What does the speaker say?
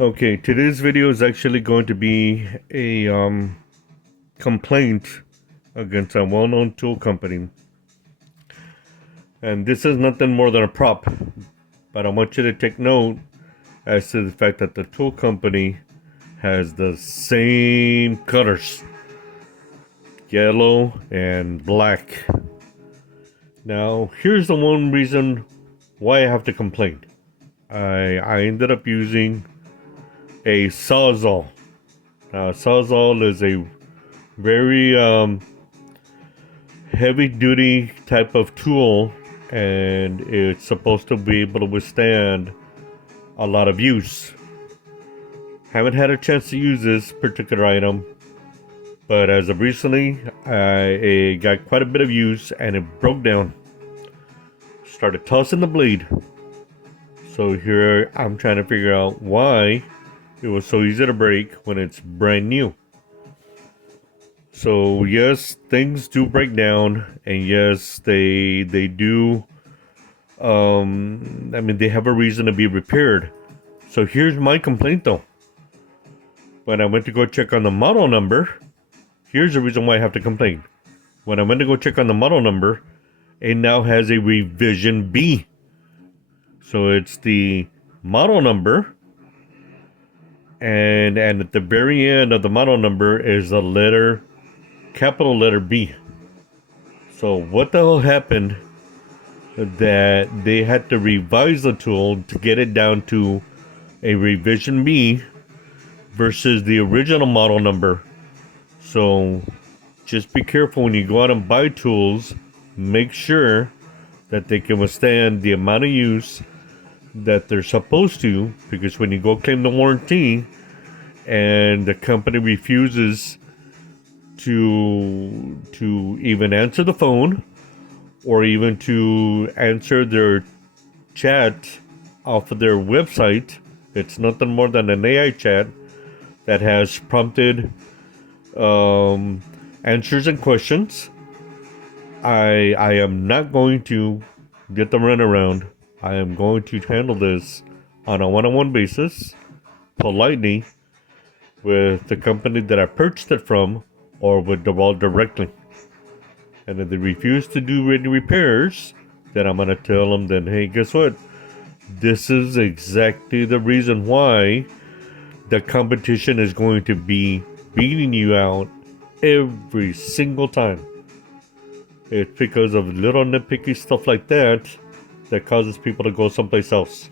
Okay, today's video is actually going to be a complaint against a well-known tool company. And this is nothing more than a prop, but I want you to take note as to the fact that the tool company has the same colors, yellow and black. Now, here's the one reason why I have to complain. I ended up using a Sawzall. Now, Sawzall is a very heavy duty type of tool, and it's supposed to be able to withstand a lot of use. Haven't had a chance to use this particular item, but as of recently, it got quite a bit of use and it broke down. Started tossing the blade. So here I'm trying to figure out why it was so easy to break when it's brand new. So yes, things do break down, and yes, they do. They have a reason to be repaired. So here's my complaint though. When I went to go check on the model number, here's the reason why I have to complain. When I went to go check on the model number, it now has a revision B. So it's the model number, and at the very end of the model number is a letter, capital letter B. So what the hell happened that they had to revise the tool to get it down to a revision B versus the original model number? So just be careful when you go out and buy tools. Make sure that they can withstand the amount of use that they're supposed to, because when you go claim the warranty and the company refuses to even answer the phone or even to answer their chat off of their website, it's nothing more than an AI chat that has prompted answers and questions. I am not going to get the runaround. I am going to handle this on a one-on-one basis, politely, with the company that I purchased it from, or with the wall directly. And if they refuse to do any repairs, then I'm gonna tell them, then hey, guess what? This is exactly the reason why the competition is going to be beating you out every single time. It's because of little nitpicky stuff like that that causes people to go someplace else.